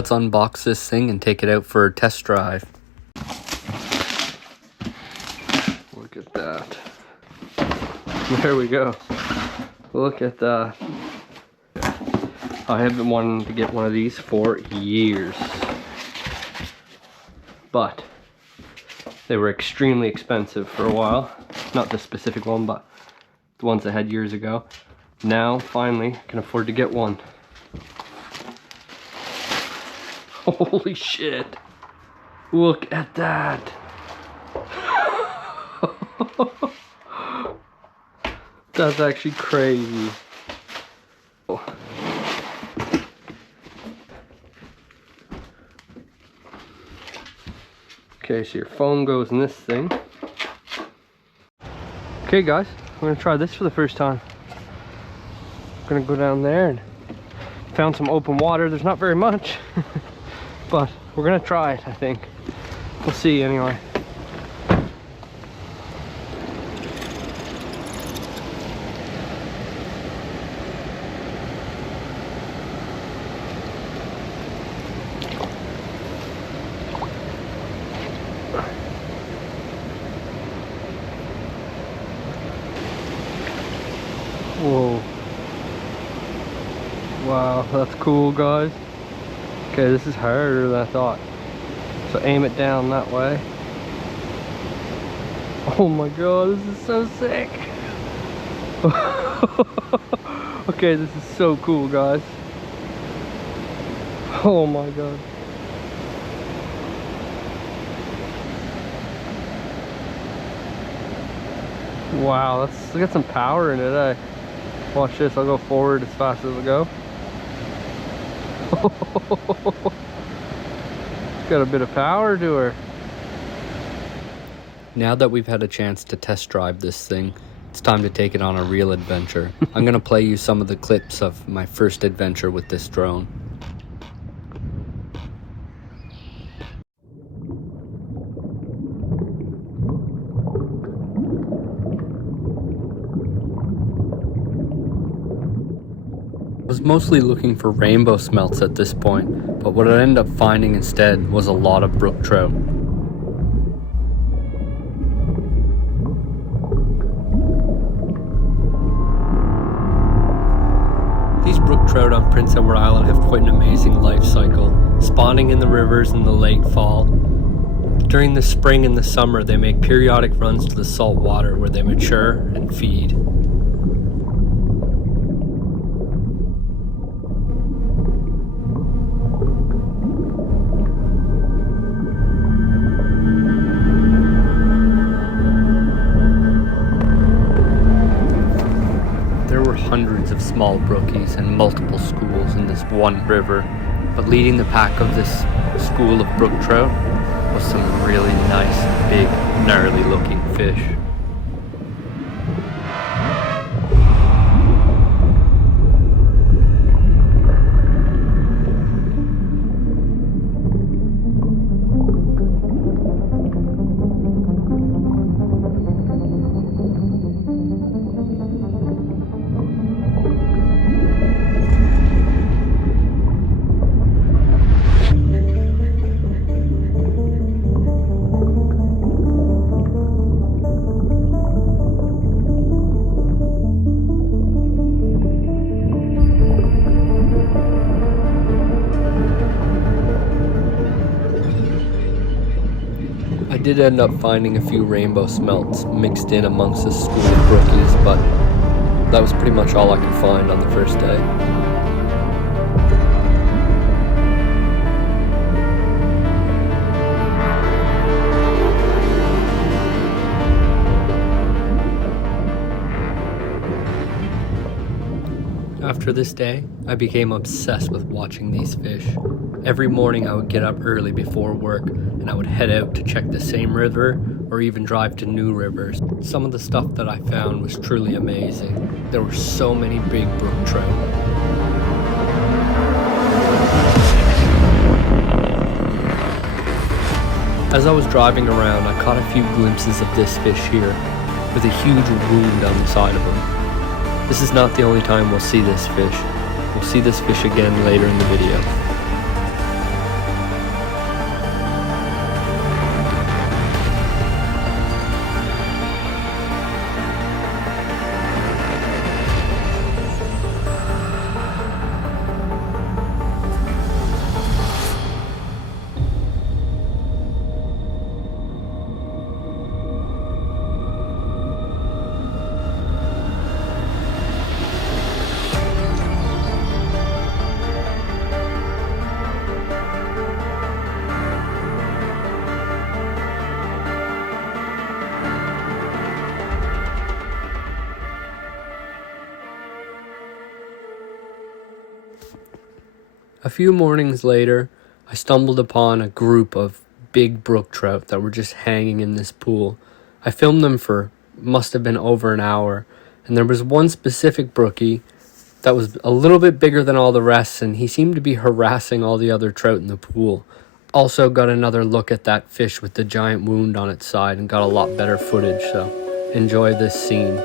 let's unbox this thing and take it out for a test drive. Look at that. There we go. Look at that. I have been wanting to get one of these for years, but they were extremely expensive for a while. Not this specific one, but the ones I had years ago. Now, finally, I can afford to get one. Holy shit. Look at that. That's actually crazy. Okay, so your phone goes in this thing. Okay guys, I'm gonna try this for the first time. I'm gonna go down there and found some open water. There's not very much, but we're gonna try it, I think. We'll see anyway. Whoa. Wow, that's cool, guys. Okay, this is harder than I thought. So aim it down that way. Oh my god, this is so sick. Okay, this is so cool, guys. Oh my god. Wow, that's got some power in it, eh? Watch this, I'll go forward as fast as I go. Got a bit of power to her. Now that we've had a chance to test drive this thing, it's time to take it on a real adventure. I'm gonna play you some of the clips of my first adventure with this drone. I was mostly looking for rainbow smelts at this point, but what I ended up finding instead was a lot of brook trout. These brook trout on Prince Edward Island have quite an amazing life cycle, spawning in the rivers in the late fall. During the spring and the summer, they make periodic runs to the salt water where they mature and feed. Hundreds of small brookies and multiple schools in this one river, but leading the pack of this school of brook trout was some really nice, big, gnarly looking fish. I did end up finding a few rainbow smelts mixed in amongst the school of brookies, but that was pretty much all I could find on the first day. After this day, I became obsessed with watching these fish. Every morning I would get up early before work and I would head out to check the same river or even drive to new rivers. Some of the stuff that I found was truly amazing. There were so many big brook trout. As I was driving around, I caught a few glimpses of this fish here with a huge wound on the side of him. This is not the only time we'll see this fish. We'll see this fish again later in the video. A few mornings later, I stumbled upon a group of big brook trout that were just hanging in this pool. I filmed them for must have been over an hour, and there was one specific brookie that was a little bit bigger than all the rest, and he seemed to be harassing all the other trout in the pool. Also got another look at that fish with the giant wound on its side and got a lot better footage, so enjoy this scene.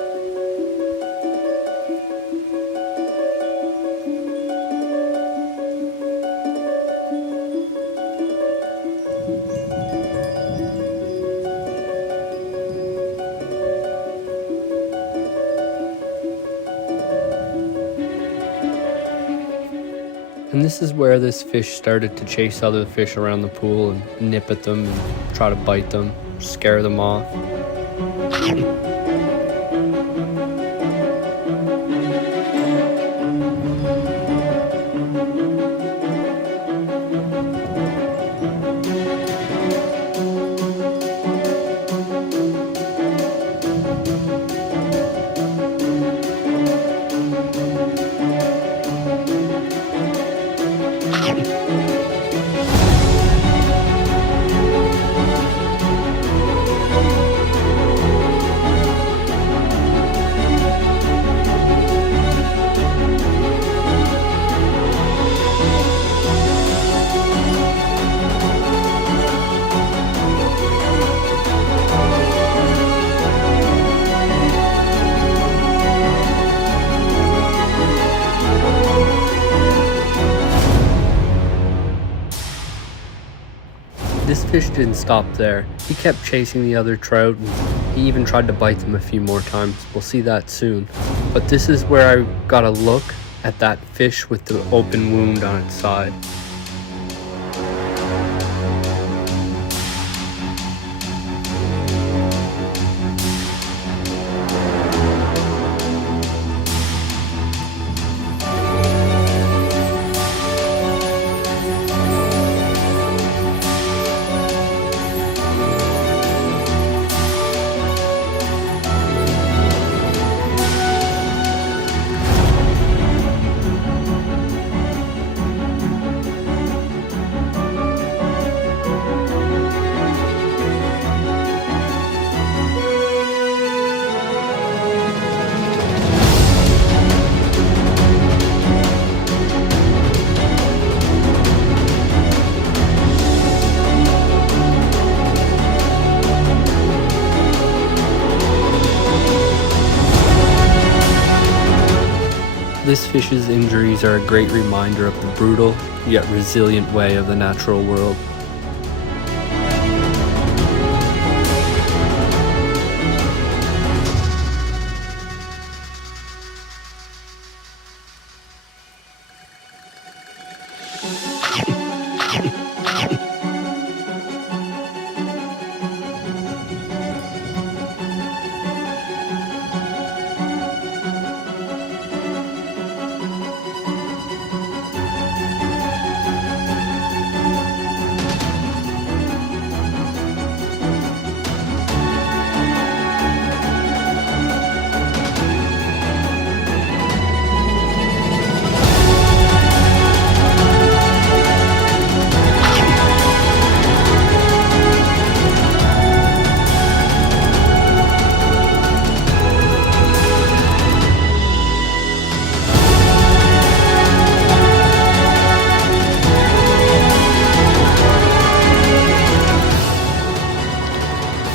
And this is where this fish started to chase other fish around the pool and nip at them and try to bite them, scare them off. This fish didn't stop there. He kept chasing the other trout, and he even tried to bite them a few more times. We'll see that soon. But this is where I got a look at that fish with the open wound on its side. This fish's injuries are a great reminder of the brutal, yet resilient way of the natural world.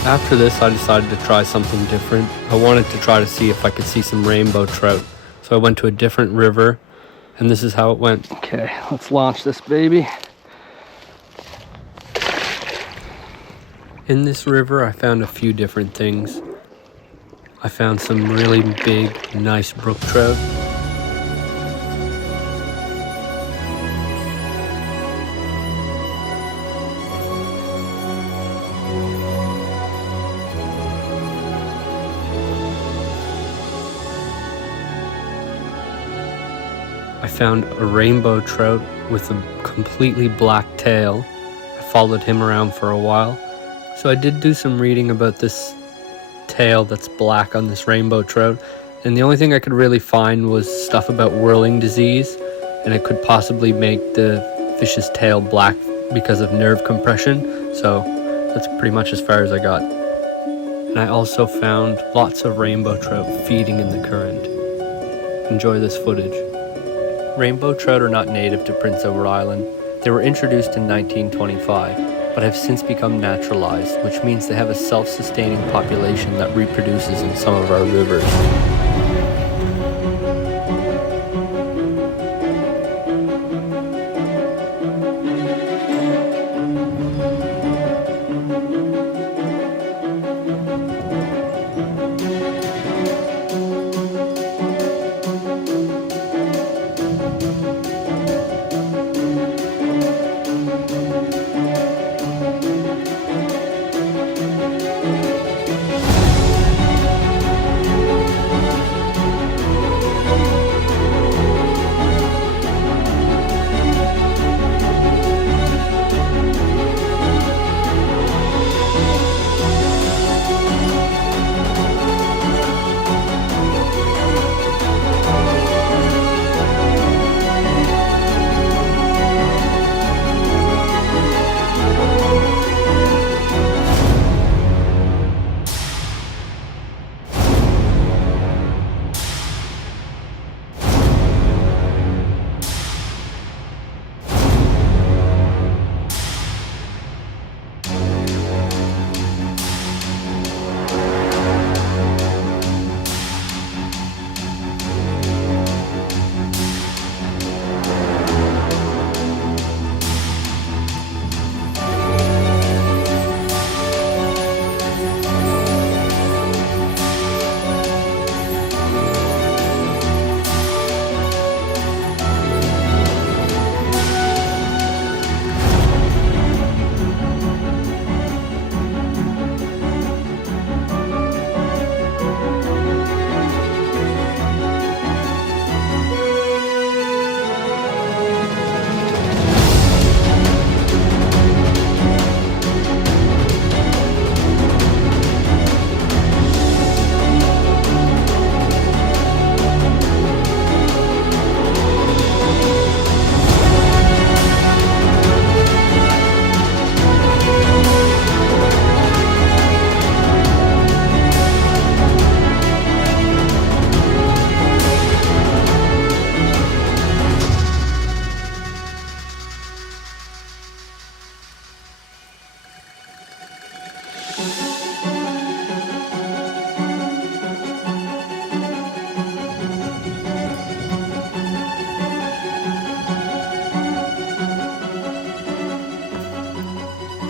After this, I decided to try something different. I wanted to try to see if I could see some rainbow trout. So I went to a different river, and this is how it went. Okay, let's launch this baby. In this river, I found a few different things. I found some really big, nice brook trout. I found a rainbow trout with a completely black tail. I followed him around for a while. So I did do some reading about this tail that's black on this rainbow trout, and the only thing I could really find was stuff about whirling disease. and it could possibly make the fish's tail black because of nerve compression, so that's pretty much as far as I got. And I also found lots of rainbow trout feeding in the current. Enjoy this footage. Rainbow trout are not native to Prince Edward Island. They were introduced in 1925, but have since become naturalized, which means they have a self-sustaining population that reproduces in some of our rivers.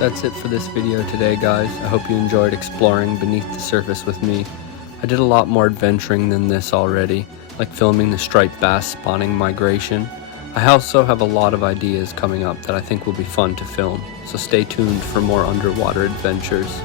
That's it for this video today, guys. I hope you enjoyed exploring beneath the surface with me. I did a lot more adventuring than this already, like filming the striped bass spawning migration. I also have a lot of ideas coming up that I think will be fun to film, so stay tuned for more underwater adventures.